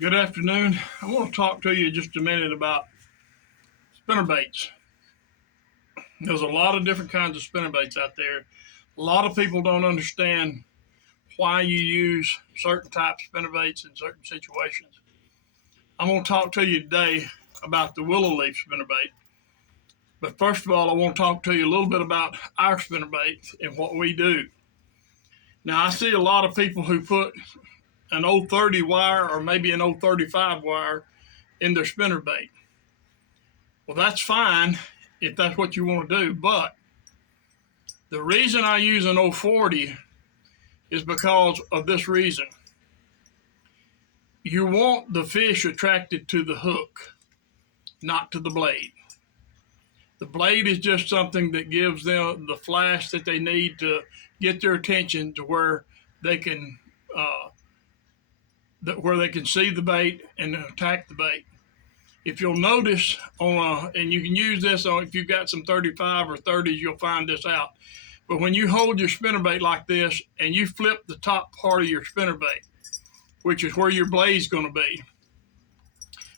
Good afternoon. I want to talk to you just a minute about spinnerbaits. There's a lot of different kinds of spinnerbaits out there. A lot of people don't understand why you use certain types of spinnerbaits in certain situations. I'm going to talk to you today about the willow leaf spinnerbait. But first of all, I want to talk to you a little bit about our spinnerbaits and what we do. Now, I see a lot of people who put an old 30 wire or maybe an old 35 wire in their spinnerbait. Well, that's fine if that's what you want to do, but the reason I use an 040 is because of this reason. You want the fish attracted to the hook, not to the blade. The blade is just something that gives them the flash that they need to get their attention to where they can see the bait and attack the bait. If you'll notice and you can use this on if you've got some 35 or 30s, you'll find this out. But when you hold your spinnerbait like this and you flip the top part of your spinnerbait, which is where your blade's going to be,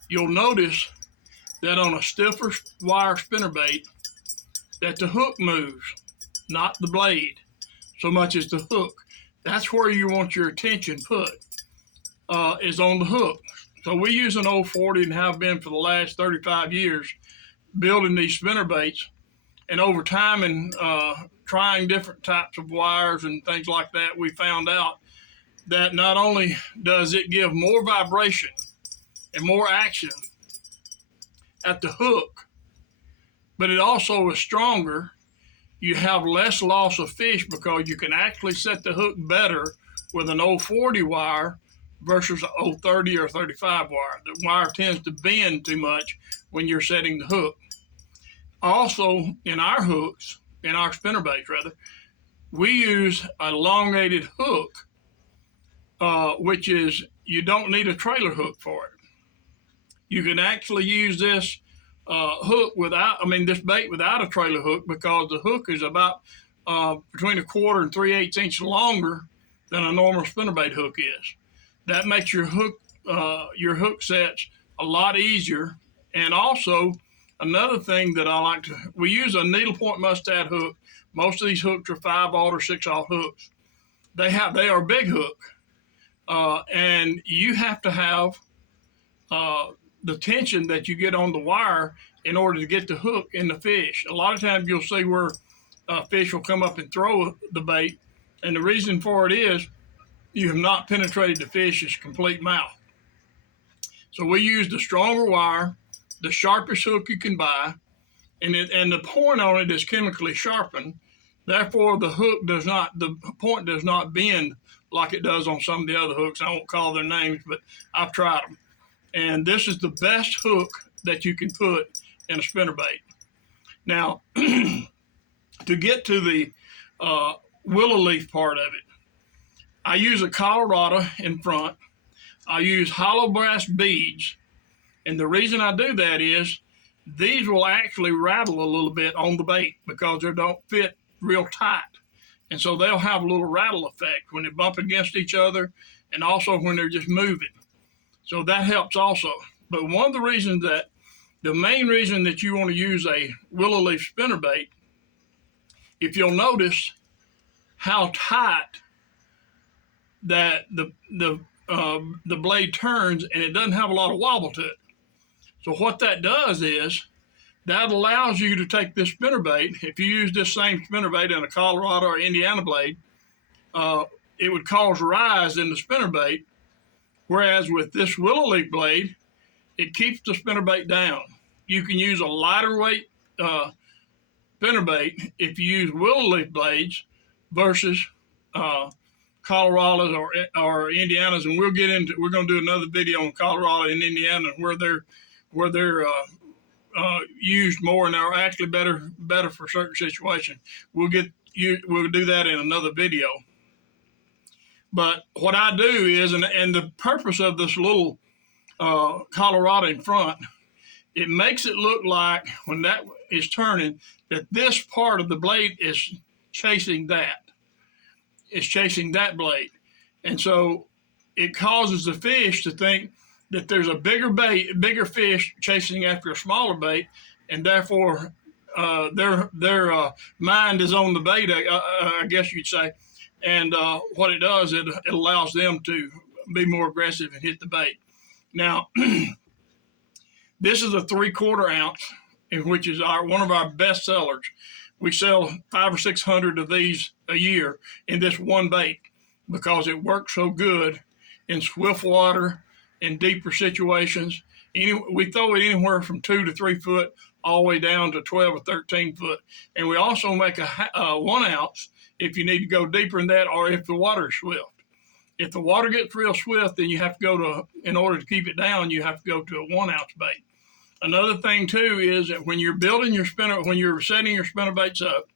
you'll notice that on a stiffer wire spinnerbait that the hook moves, not the blade, so much as the hook. That's where you want your attention put, is on the hook. So we use an 040 and have been for the last 35 years building these spinnerbaits. And over time and trying different types of wires and things like that, we found out that not only does it give more vibration and more action at the hook, but it also is stronger. You have less loss of fish because you can actually set the hook better with an 040 wire versus an 030 or 35 wire. The wire tends to bend too much when you're setting the hook. Also, in our hooks, in our spinnerbaits rather, we use an elongated hook, which is, you don't need a trailer hook for it. You can actually use this this bait without a trailer hook because the hook is about between 1/4 and 3/8 inches longer than a normal spinnerbait hook is. That makes your hook sets a lot easier. And also, another thing that we use a needlepoint mustad hook. Most of these hooks are 5/0 or 6/0 hooks. They are big hook, and you have to have the tension that you get on the wire in order to get the hook in the fish. A lot of times you'll see where fish will come up and throw the bait, and the reason for it is you have not penetrated the fish's complete mouth. So we use the stronger wire, the sharpest hook you can buy, and the point on it is chemically sharpened. Therefore, the point does not bend like it does on some of the other hooks. I won't call their names, but I've tried them. And this is the best hook that you can put in a spinnerbait. Now, to get to the willow leaf part of it, I use a Colorado in front. I use hollow brass beads. And the reason I do that is these will actually rattle a little bit on the bait because they don't fit real tight. And so they'll have a little rattle effect when they bump against each other and also when they're just moving. So that helps also. But the main reason that you want to use a willow leaf spinnerbait, if you'll notice how tight that the blade turns, and it doesn't have a lot of wobble to it. So what that does is that allows you to take this spinnerbait. If you use this same spinnerbait in a Colorado or Indiana blade, it would cause rise in the spinnerbait. Whereas with this willow leaf blade, it keeps the spinnerbait down. You can use a lighter weight spinnerbait if you use willow leaf blades versus Colorados or Indianas, and we're going to do another video on Colorado and Indiana where they're used more and are actually better for certain situations. We'll do that in another video. But what I do is, and the purpose of this little Colorado in front, it makes it look like when that is turning that this part of the blade is chasing that. It's chasing that blade. And so it causes the fish to think that there's a bigger fish chasing after a smaller bait, and therefore their mind is on the bait, I guess you'd say. And what it does, it allows them to be more aggressive and hit the bait. Now, this is a 3/4 ounce, which is one of our best sellers. We sell 500 or 600 of these a year in this one bait because it works so good in swift water, in deeper situations. We throw it anywhere from 2 to 3 foot all the way down to 12 or 13 foot. And we also make a 1 ounce if you need to go deeper than that, or if the water is swift. If the water gets real swift, then you have to go to, in order to keep it down, you have to go to a 1 ounce bait. Another thing too is that when you're building your spinner, when you're setting your spinner baits up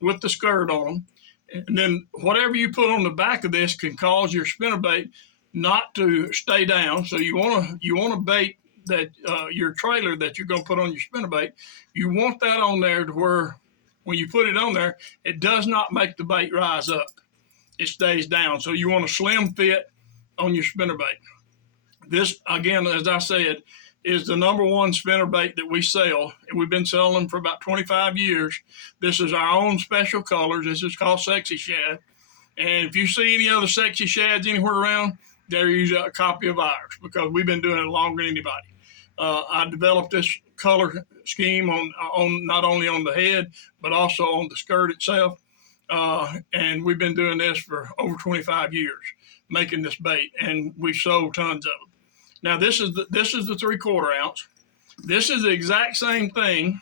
with the skirt on them, and then whatever you put on the back of this can cause your spinner bait not to stay down. So you want a bait that your trailer that you're going to put on your spinner bait, you want that on there to where when you put it on there, it does not make the bait rise up. It stays down. So you want a slim fit on your spinner bait. This, again, as I said, is the #1 spinner bait that we sell. And we've been selling them for about 25 years. This is our own special colors. This is called Sexy Shad. And if you see any other Sexy Shads anywhere around, they're usually a copy of ours because we've been doing it longer than anybody. I developed this color scheme on not only on the head, but also on the skirt itself. And we've been doing this for over 25 years, making this bait, and we've sold tons of them. Now this is the 3/4 ounce. This is the exact same thing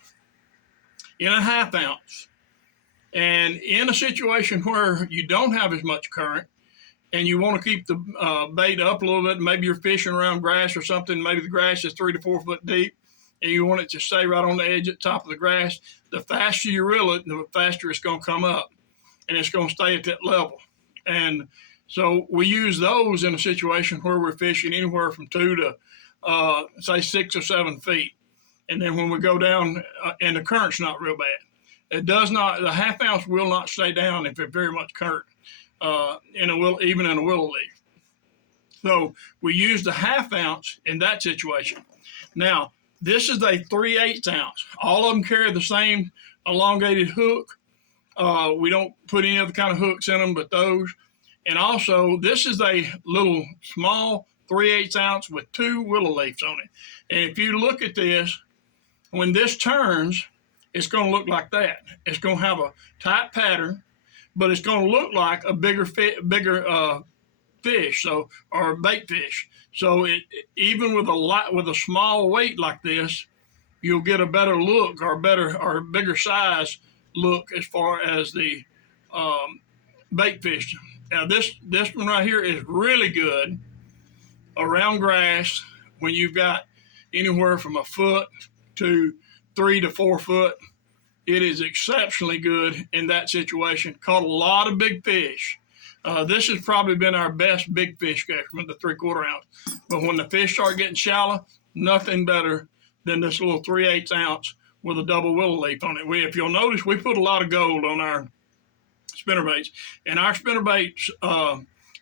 in a 1/2 ounce. And in a situation where you don't have as much current and you want to keep the bait up a little bit, maybe you're fishing around grass or something, maybe the grass is 3 to 4 foot deep and you want it to stay right on the edge at the top of the grass, the faster you reel it, the faster it's going to come up and it's going to stay at that level. And so we use those in a situation where we're fishing anywhere from 2 to say 6 or 7 feet. And then when we go down and the current's not real bad, it does not, the 1/2 ounce will not stay down if there's very much current, even in a willow leaf. So we use the 1/2 ounce in that situation. Now, this is a 3/8 ounce. All of them carry the same elongated hook. We don't put any other kind of hooks in them but those. And also, this is a little small 3/8 ounce with 2 willow leaves on it. And if you look at this, when this turns, it's going to look like that. It's going to have a tight pattern, but it's going to look like a bigger fish, so, or bait fish. So even with a small weight like this, you'll get a better look or bigger size look as far as the bait fish. Now this one right here is really good around grass when you've got anywhere from 1 foot to 3 to 4 foot. It is exceptionally good in that situation. Caught a lot of big fish. This has probably been our best big fish catch with the 3/4 ounce. But when the fish start getting shallow, nothing better than this little 3/8 ounce with a double willow leaf on it. If you'll notice, we put a lot of gold on our spinnerbaits, and our spinnerbaits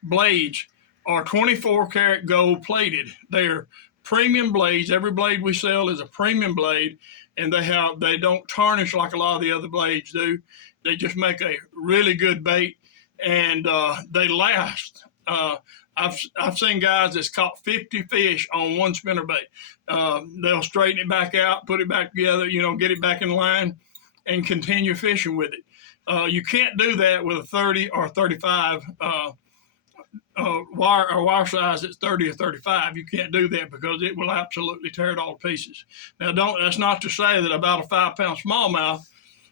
blades are 24 karat gold plated. They're premium blades. Every blade we sell is a premium blade, and they don't tarnish like a lot of the other blades do. They just make a really good bait, and they last. I've seen guys that's caught 50 fish on one spinnerbait. They'll straighten it back out, put it back together, get it back in line, and continue fishing with it. You can't do that with a 30 or 35 wire size that's 30 or 35. You can't do that because it will absolutely tear it all to pieces. Now, that's not to say that about a 5-pound smallmouth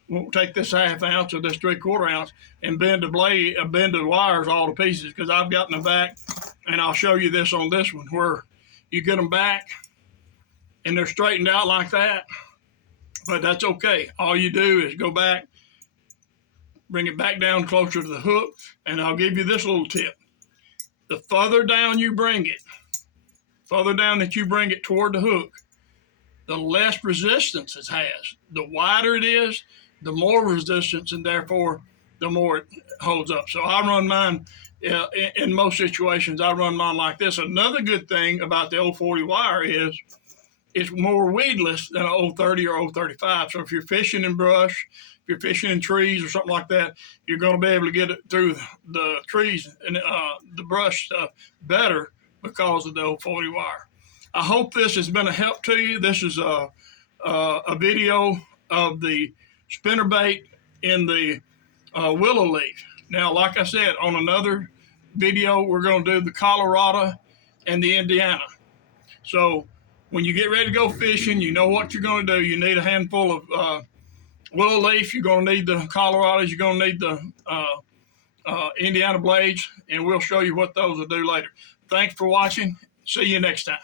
won't take this 1/2 ounce or this 3/4 ounce and bend the wires all to pieces, because I've gotten them back, and I'll show you this on this one, where you get them back and they're straightened out like that, but that's okay. All you do is go back, bring it back down closer to the hook, and I'll give you this little tip. The further down you bring it, further down that you bring it toward the hook, the less resistance it has. The wider it is, the more resistance, and therefore the more it holds up. So I run mine, in most situations, I run mine like this. Another good thing about the 040 wire is it's more weedless than an 030 or 035. So if you're fishing in brush, if you're fishing in trees or something like that, you're going to be able to get it through the trees and the brush stuff better because of the 040 wire. I hope this has been a help to you. This is a video of the spinnerbait in the willow leaf. Now, like I said, on another video, we're going to do the Colorado and the Indiana. So when you get ready to go fishing, you know what you're going to do. You need a handful of willow leaf. You're going to need the Colorados. You're going to need the Indiana blades, and we'll show you what those will do later. Thanks for watching. See you next time.